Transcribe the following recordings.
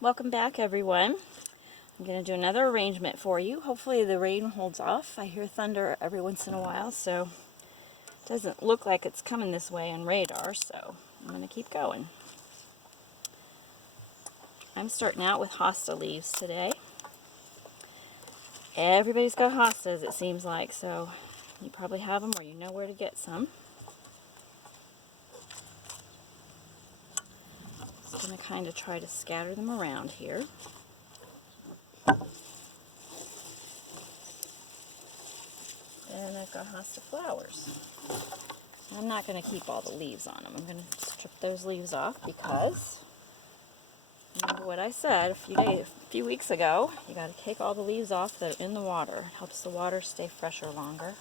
Welcome back, everyone. I'm going to do another arrangement for you. Hopefully the rain holds off. I hear thunder every once in a while, so it doesn't look like it's coming this way on radar, so I'm going to keep going. I'm starting out with Hosta leaves today. Everybody's got Hostas, it seems like, so you probably have them or you know where to get some. Just going to kind of try to scatter them around here. And I've got Hosta flowers. I'm not going to keep all the leaves on them. I'm going to strip those leaves off because, remember what I said a few weeks ago, you got to take all the leaves off that are in the water. It helps the water stay fresher longer.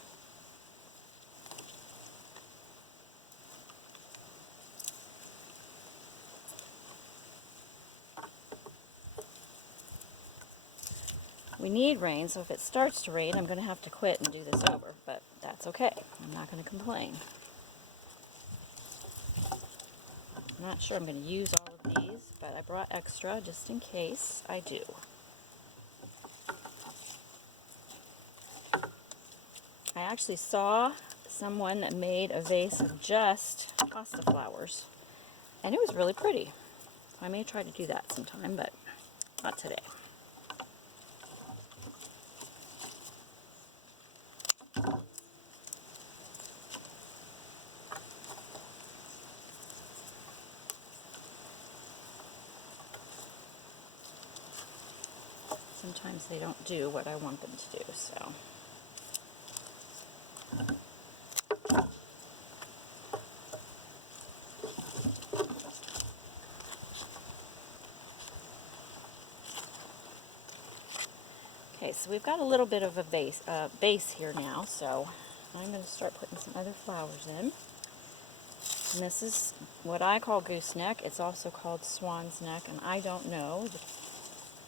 We need rain, so if it starts to rain, I'm going to have to quit and do this over, but that's okay. I'm not going to complain. I'm not sure I'm going to use all of these, but I brought extra just in case I do. I actually saw someone that made a vase of just Hosta flowers, and it was really pretty. So I may try to do that sometime, but not today. Sometimes they don't do what I want them to do, so. Okay, so we've got a little bit of a base here now, so I'm going to start putting some other flowers in. And this is what I call gooseneck. It's also called swan's neck, and I don't know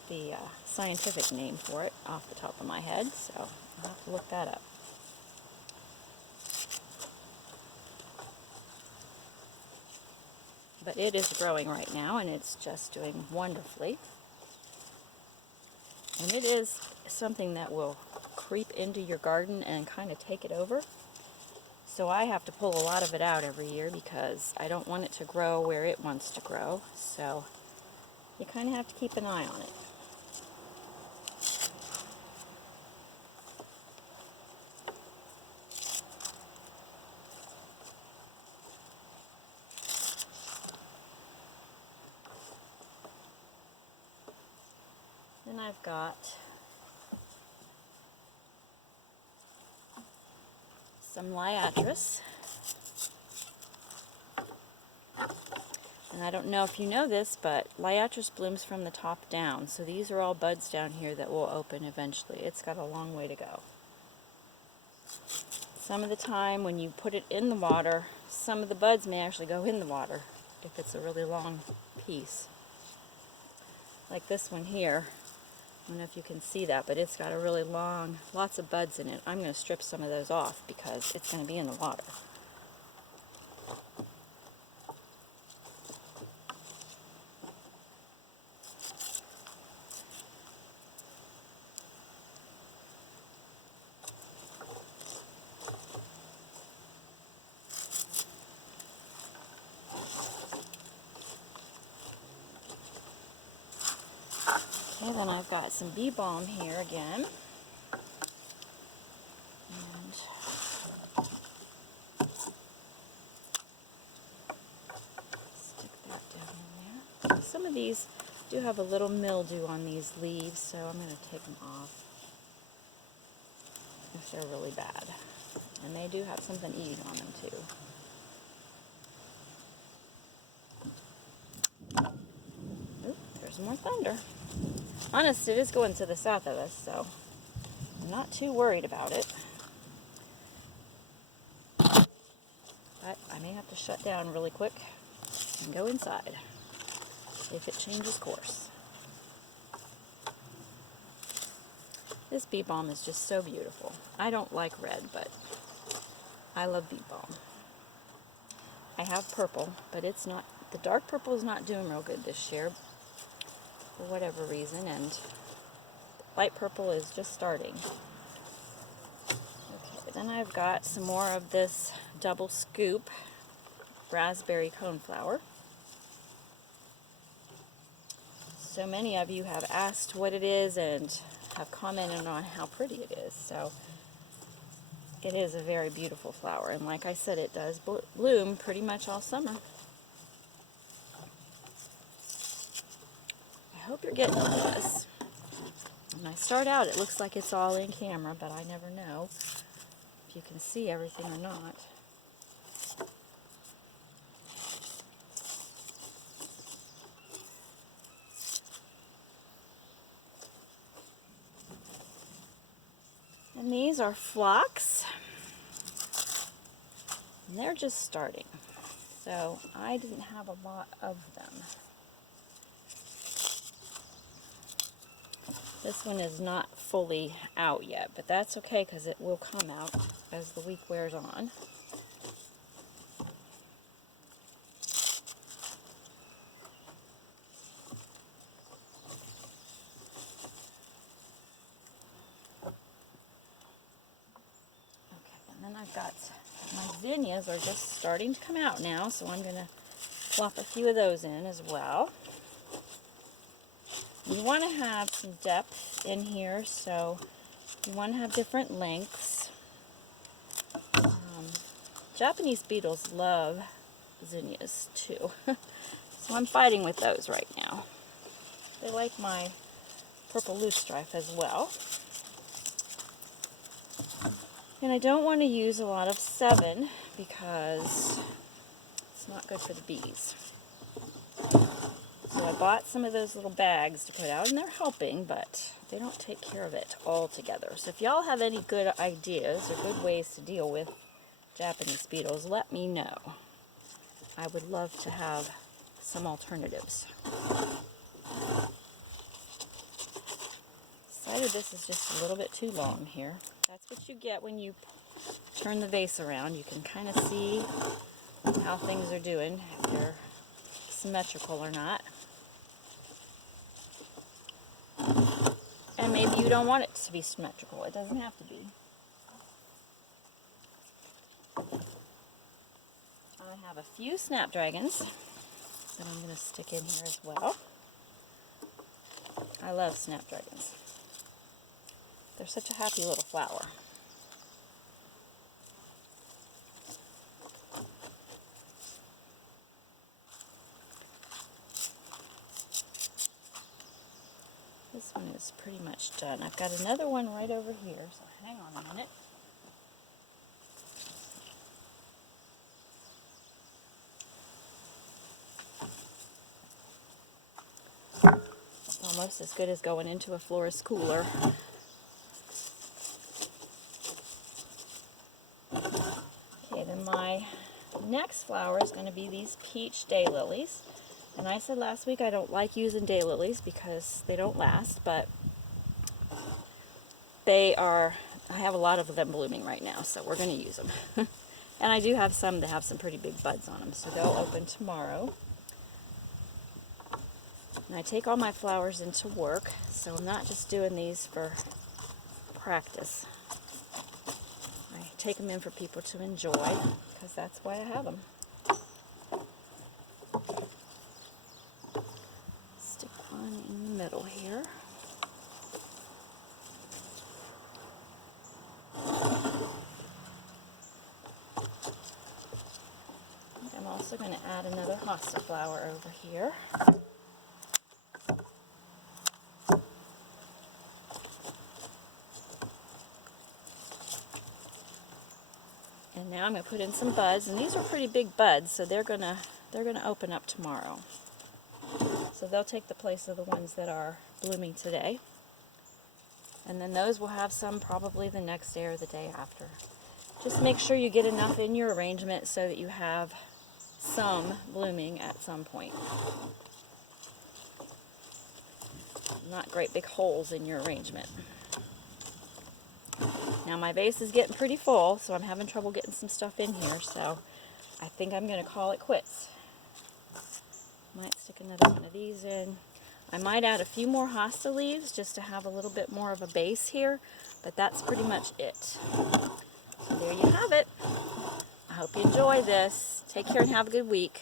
the scientific name for it off the top of my head, so I'll have to look that up. But it is growing right now, and it's just doing wonderfully. And it is something that will creep into your garden and kind of take it over. So I have to pull a lot of it out every year because I don't want it to grow where it wants to grow. So you kind of have to keep an eye on it. Then I've got some liatris. And I don't know if you know this, but liatris blooms from the top down. So these are all buds down here that will open eventually. It's got a long way to go. Some of the time when you put it in the water, some of the buds may actually go in the water if it's a really long piece. Like this one here. I don't know if you can see that, but it's got a really long, lots of buds in it. I'm going to strip some of those off because it's going to be in the water. Okay, then I've got some bee balm here again. And stick that down in there. Some of these do have a little mildew on these leaves, so I'm going to take them off if they're really bad. And they do have something eating on them too. Oop, there's more thunder. Honest, it is going to the south of us, so I'm not too worried about it. But I may have to shut down really quick and go inside if it changes course. This bee balm is just so beautiful. I don't like red, but I love bee balm. I have purple, but it's not, the dark purple is not doing real good this year. for whatever reason, and light purple is just starting. Okay, then I've got some more of this double scoop raspberry coneflower. So many of you have asked what it is and have commented on how pretty it is. So it is a very beautiful flower, and like I said, it does bloom pretty much all summer. I hope you're getting this. When I start out, it looks like it's all in camera, but I never know if you can see everything or not. And these are phlox, and they're just starting, so I didn't have a lot of them. This one is not fully out yet, but that's okay because it will come out as the week wears on. And then I've got my zinnias are just starting to come out now, so I'm going to plop a few of those in as well. You want to have some depth in here, so you want to have different lengths. Japanese beetles love zinnias too, so I'm fighting with those right now. They like my purple loosestrife as well. And I don't want to use a lot of 7 because it's not good for the bees. So I bought some of those little bags to put out, and they're helping, but they don't take care of it altogether. So if y'all have any good ideas or good ways to deal with Japanese beetles, let me know. I would love to have some alternatives. Decided this is just a little bit too long here. That's what you get when you turn the vase around. You can kind of see how things are doing, if they're symmetrical or not. And maybe you don't want it to be symmetrical. It doesn't have to be. I have a few snapdragons that I'm going to stick in here as well. I love snapdragons. They're such a happy little flower. This one is pretty much done. I've got another one right over here, so hang on a minute. It's almost as good as going into a florist cooler. Okay, then my next flower is going to be these peach daylilies. And I said last week I don't like using daylilies because they don't last, but they are, I have a lot of them blooming right now, so we're going to use them. And I do have some that have some pretty big buds on them, so they'll open tomorrow. And I take all my flowers into work, so I'm not just doing these for practice. I take them in for people to enjoy, because that's why I have them. Stick one in the middle here. I'm also going to add another Hosta flower over here. And now I'm going to put in some buds, and these are pretty big buds, so they're gonna open up tomorrow. So they'll take the place of the ones that are blooming today. And then those will have some probably the next day or the day after. Just make sure you get enough in your arrangement so that you have some blooming at some point. Not great big holes in your arrangement. Now my vase is getting pretty full, so I'm having trouble getting some stuff in here, so I think I'm going to call it quits. Might stick another one of these in. I might add a few more hosta leaves just to have a little bit more of a base here, but that's pretty much it. So there you have it. I hope you enjoy this. Take care and have a good week.